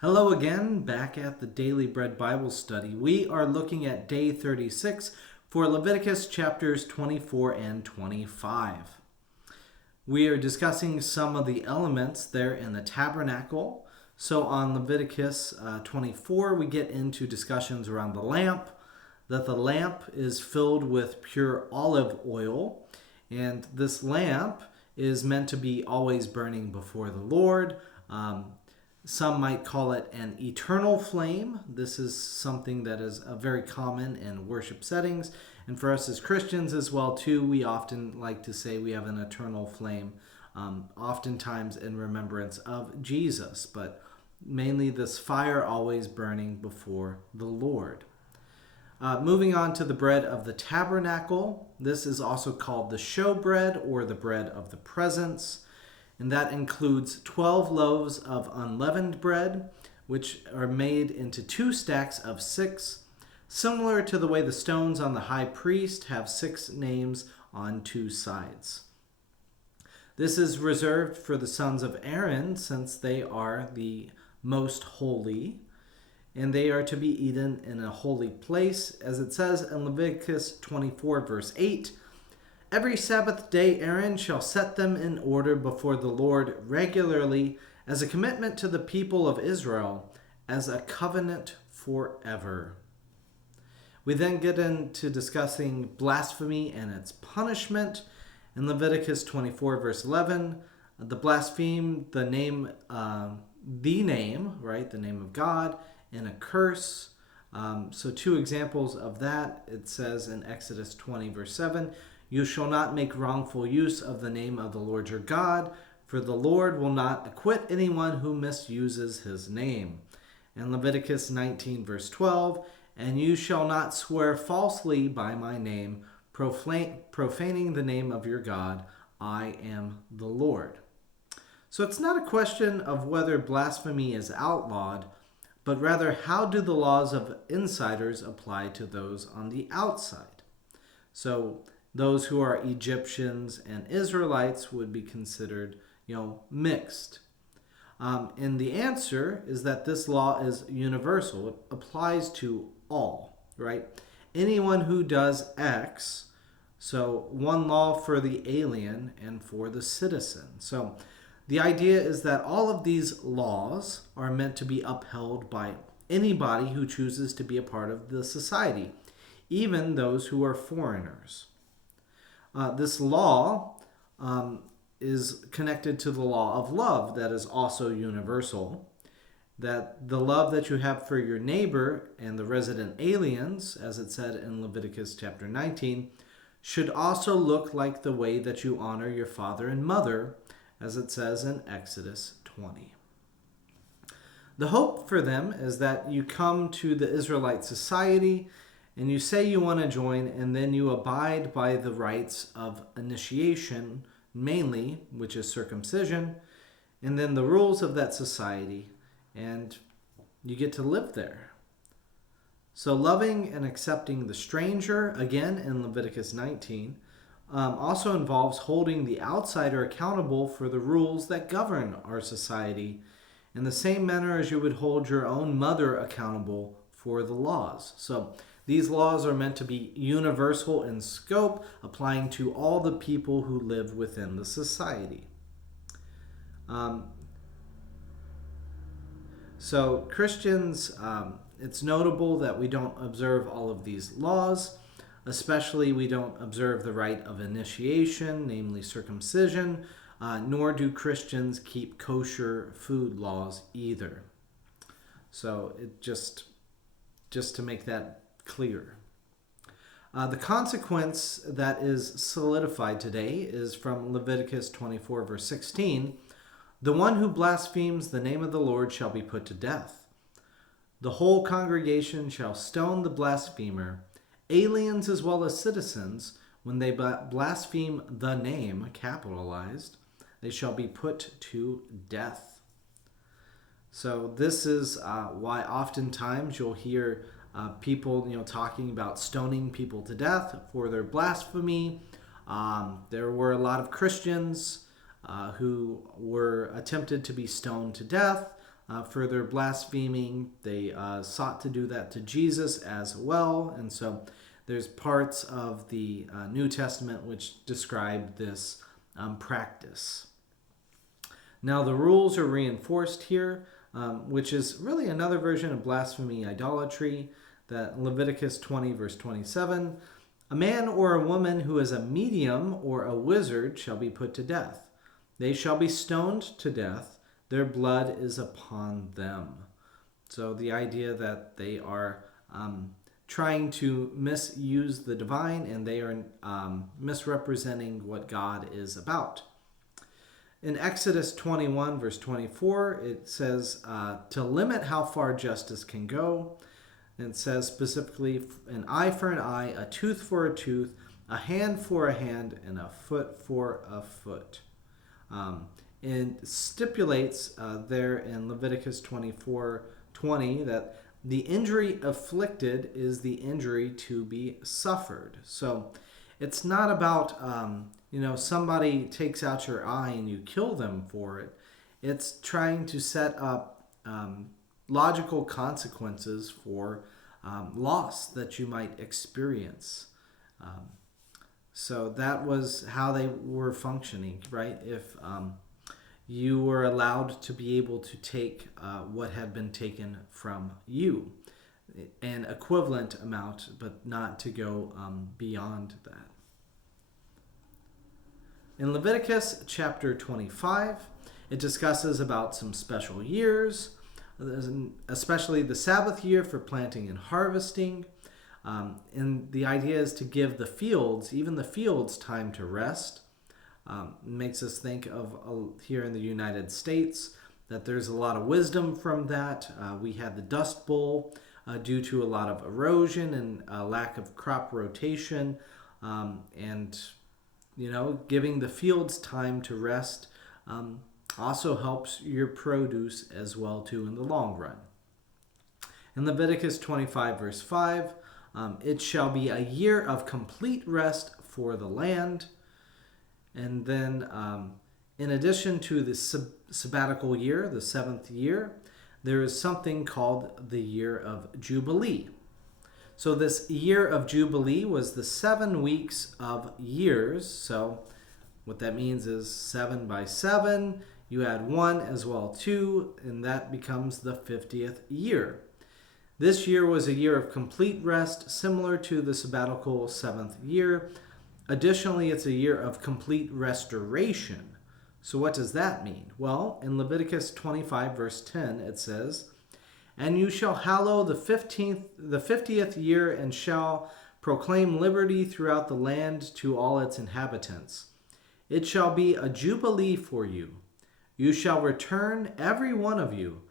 Hello again, back at the Daily Bread Bible Study. We are looking at day 36 for Leviticus chapters 24 and 25. We are discussing some of the elements there in the tabernacle. So on Leviticus 24, we get into discussions around the lamp, that the lamp is filled with pure olive oil, and this lamp is meant to be always burning before the Lord. Some might call it an eternal flame. This is something that is very common in worship settings. And for us as Christians as well, too, we often like to say we have an eternal flame, oftentimes in remembrance of Jesus, but mainly this fire always burning before the Lord. Moving on to the bread of the tabernacle. This is also called the showbread or the bread of the presence. And that includes 12 loaves of unleavened bread, which are made into 2 stacks of 6, similar to the way the stones on the high priest have 6 names on 2 sides. This is reserved for the sons of Aaron, since they are the most holy, and they are to be eaten in a holy place, as it says in Leviticus 24, verse 8, "Every Sabbath day Aaron shall set them in order before the Lord regularly as a commitment to the people of Israel, as a covenant forever." We then get into discussing blasphemy and its punishment. In Leviticus 24, verse 11, the blaspheme the name of God, and a curse. So 2 examples of that. It says in Exodus 20, verse 7, "You shall not make wrongful use of the name of the Lord your God, for the Lord will not acquit anyone who misuses his name." And Leviticus 19, verse 12, "And you shall not swear falsely by my name, profaning the name of your God. I am the Lord." So it's not a question of whether blasphemy is outlawed, but rather how do the laws of insiders apply to those on the outside. So those who are Egyptians and Israelites would be considered, mixed. And the answer is that this law is universal. It applies to all, right? Anyone who does X, so one law for the alien and for the citizen. So the idea is that all of these laws are meant to be upheld by anybody who chooses to be a part of the society, even those who are foreigners. This law is connected to the law of love that is also universal, that the love that you have for your neighbor and the resident aliens, as it said in Leviticus chapter 19, should also look like the way that you honor your father and mother, as it says in Exodus 20. The hope for them is that you come to the Israelite society and you say you want to join, and then you abide by the rites of initiation, mainly, which is circumcision, and then the rules of that society, and you get to live there. So loving and accepting the stranger, again in Leviticus 19, also involves holding the outsider accountable for the rules that govern our society, in the same manner as you would hold your own mother accountable for the laws. So these laws are meant to be universal in scope, applying to all the people who live within the society. So Christians, it's notable that we don't observe all of these laws. Especially, we don't observe the rite of initiation, namely circumcision, nor do Christians keep kosher food laws either. So it just to make that clear. The consequence that is solidified today is from Leviticus 24, verse 16. "The one who blasphemes the name of the Lord shall be put to death. The whole congregation shall stone the blasphemer, aliens as well as citizens, when they blaspheme the name," capitalized, "they shall be put to death." So this is why oftentimes you'll hear people, talking about stoning people to death for their blasphemy. There were a lot of Christians who were attempted to be stoned to death. for their blaspheming. They sought to do that to Jesus as well. And so there's parts of the New Testament which describe this practice. Now the rules are reinforced here, which is really another version of blasphemy idolatry, that Leviticus 20 verse 27, a man or a woman who is a medium or a wizard shall be put to death. They shall be stoned to death. Their blood is upon them. So the idea that they are trying to misuse the divine, and they are misrepresenting what God is about. In Exodus 21, verse 24, it says to limit how far justice can go. And it says specifically, an eye for an eye, a tooth for a tooth, a hand for a hand, and a foot for a foot. And stipulates there in Leviticus 24:20 that the injury afflicted is the injury to be suffered. So it's not about somebody takes out your eye and you kill them for it. It's trying to set up logical consequences for loss that you might experience. So that was how they were functioning, right? If you were allowed to be able to take what had been taken from you, an equivalent amount, but not to go beyond that. In Leviticus chapter 25, it discusses about some special years, especially the Sabbath year for planting and harvesting. And the idea is to give the fields, even the fields, time to rest. Makes us think of here in the United States that there's a lot of wisdom from that. We had the Dust Bowl due to a lot of erosion and a lack of crop rotation, and giving the fields time to rest also helps your produce as well too in the long run. In Leviticus 25 verse 5, it shall be a year of complete rest for the land. And then in addition to the sabbatical year, the seventh year, there is something called the year of Jubilee. So this year of Jubilee was the 7 weeks of years. So what that means is 7 by 7, you add 1 as well 2, and that becomes the 50th year. This year was a year of complete rest, similar to the sabbatical 7th year. Additionally, it's a year of complete restoration. So what does that mean? Well, in Leviticus 25 verse 10, it says, "And you shall hallow the 50th year, and shall proclaim liberty throughout the land to all its inhabitants. It shall be a jubilee for you. You shall return, every one of you,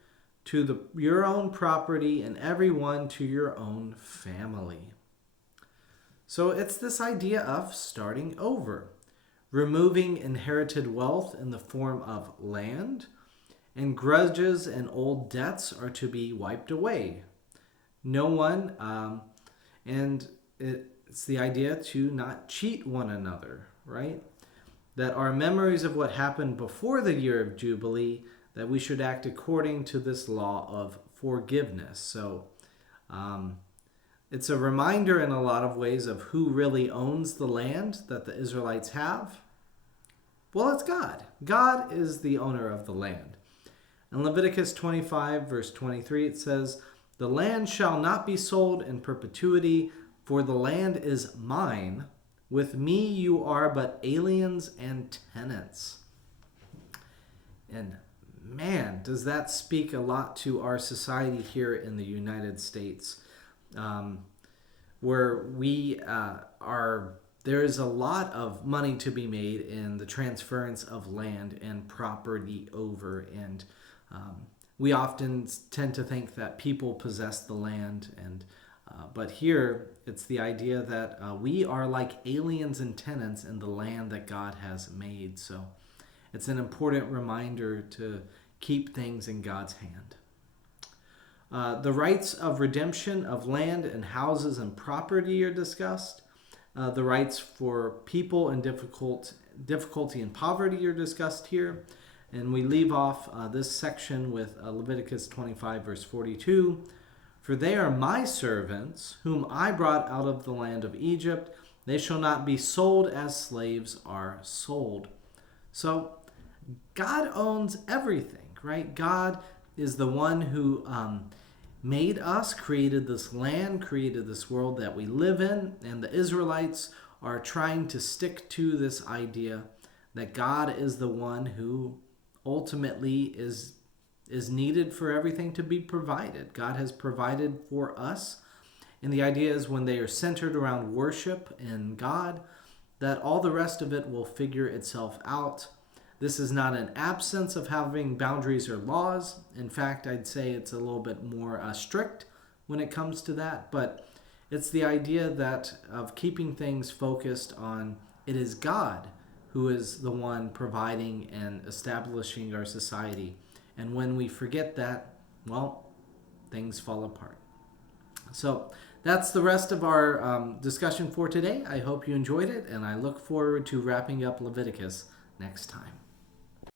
to your own property, and every one to your own family." So it's this idea of starting over, removing inherited wealth in the form of land, and grudges and old debts are to be wiped away. No one, and it's the idea to not cheat one another, right? That our memories of what happened before the year of Jubilee, that we should act according to this law of forgiveness. So it's a reminder in a lot of ways of who really owns the land that the Israelites have. Well, it's God. God is the owner of the land. In Leviticus 25, verse 23, it says, "The land shall not be sold in perpetuity, for the land is mine. With me you are but aliens and tenants." And man, does that speak a lot to our society here in the United States, where we there is a lot of money to be made in the transference of land and property over, and we often tend to think that people possess the land, and but here it's the idea that we are like aliens and tenants in the land that God has made. So it's an important reminder to keep things in God's hand. The rights of redemption of land and houses and property are discussed. The rights for people in difficulty and poverty are discussed here. And we leave off this section with Leviticus 25, verse 42. For they are my servants, whom I brought out of the land of Egypt. They shall not be sold as slaves are sold. So God owns everything, right? God is the one who made us, created this land, created this world that we live in. And the Israelites are trying to stick to this idea that God is the one who ultimately is needed for everything to be provided. God has provided for us. And the idea is when they are centered around worship and God, that all the rest of it will figure itself out. This is not an absence of having boundaries or laws. In fact, I'd say it's a little bit more strict when it comes to that. But it's the idea that of keeping things focused on it is God who is the one providing and establishing our society. And when we forget that, well, things fall apart. So that's the rest of our discussion for today. I hope you enjoyed it, and I look forward to wrapping up Leviticus next time.